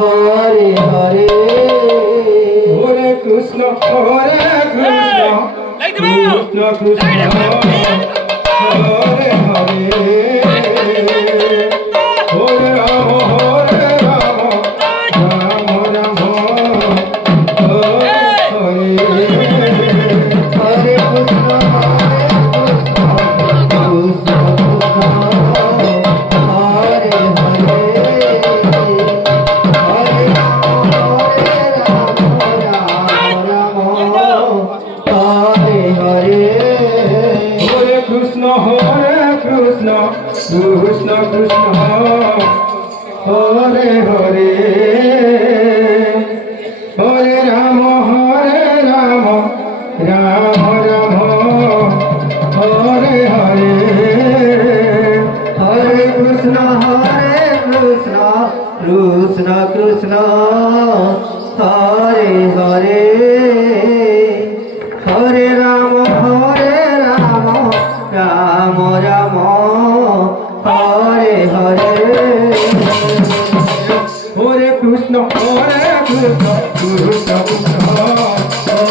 Hare Hare Hare Krishna Hare Krishna Krishna Krishna Hare Hare Hare Ram Hare Ram Ram Ram Hare Hare Hare Krishna Krishna Hare Hare Hare Ram Ram Hare Hare Hare Krishna Krishna Krishna Hare Hare Hare Ram Ram Ram Hare Hare Hare Krishna Krishna Krishna Hare Hare Hare Ram Ram Ram Hare Hare Hare Krishna Krishna Krishna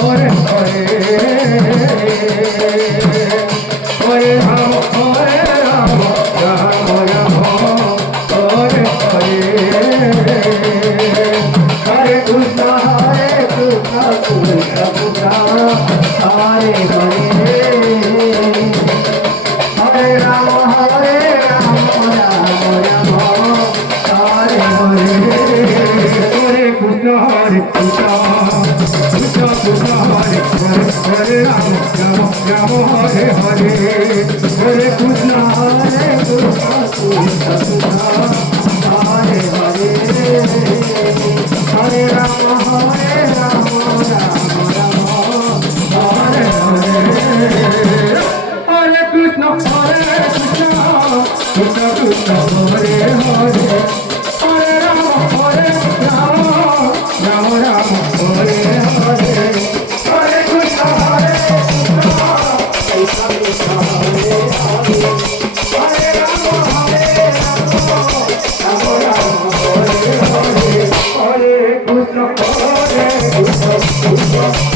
Hare Hare Hare Ram Ram Ram Hare Hare Hare Krishna Krishna Krishna Hare Hare Hare Ram Ram Ram Hare Hare Hare Krishna Krishna Krishna Hare Hare Ram Ram Hare Hare Hare Krishna Hare Hare Hare Ram Ram Hare Hare Hare Krishna Krishna Krishna Hare Hare Hare Ram Ram Ram Hare Hare Hare Krishna Krishna Hare Ram Hare Krishna Krishna